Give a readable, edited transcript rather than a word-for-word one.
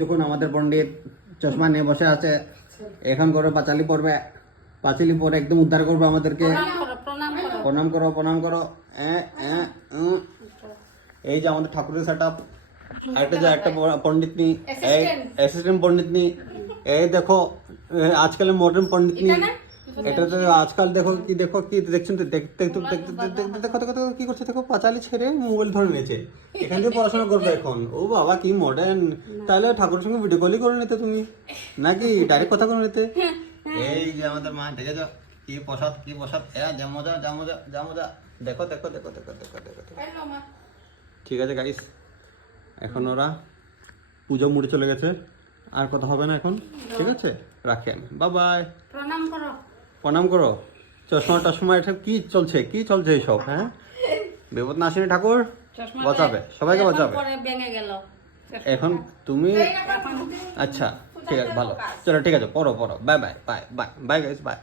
দেখুন আমাদের পণ্ডিত চশমা নিয়ে বসে আছে, এখন করে পাঁচালি পড়বে, পাঁচালি পরে একদম উদ্ধার করবে আমাদেরকে। প্রণাম করো প্রণাম করো। এই যে আমাদের ঠাকুরের সেট আপ, একটা পণ্ডিত নি, অ্যাসিস্ট্যান্ট পণ্ডিত নি, এই দেখো আজকালের মডার্ন পণ্ডিত নি, এটা তো আজকাল দেখো কি দেখছেন তো, দেখো দেখো কি করছে, দেখো পাঁচালি ছেড়ে মোবাইল ধরে নিয়েছে, এখান থেকে পড়াশোনা করবে এখন। ও বাবা কি মডার্ন! তাহলে ঠাকুরের সঙ্গে ভিডিও কলই করে নিতে তুমি, নাকি ডাইরেক্ট কথা করে নিতে? এই যে আমাদের মা, দেখে যাও কি প্রসাদ, কি প্রসাদ, যা মজা যা মজা যা মজা। দেখো দেখো দেখো দেখো দেখো দেখো। ঠিক আছে গাইস, এখন ওরা পুজো মুড়ে চলে গেছে, আর কথা হবে না এখন। ঠিক আছে, রাখি আমি, বাই বাই। প্রণাম করো। চশমা টশমা এটা কি চলছে এইসব? হ্যাঁ, বিপদ না আসেনি, ঠাকুর বাঁচাবে, সবাইকে বাঁচাবে। এখন তুমি আচ্ছা ঠিক আছে, ভালো, চলো ঠিক আছে, পড়ো, bye bye bye bye bye guys, by.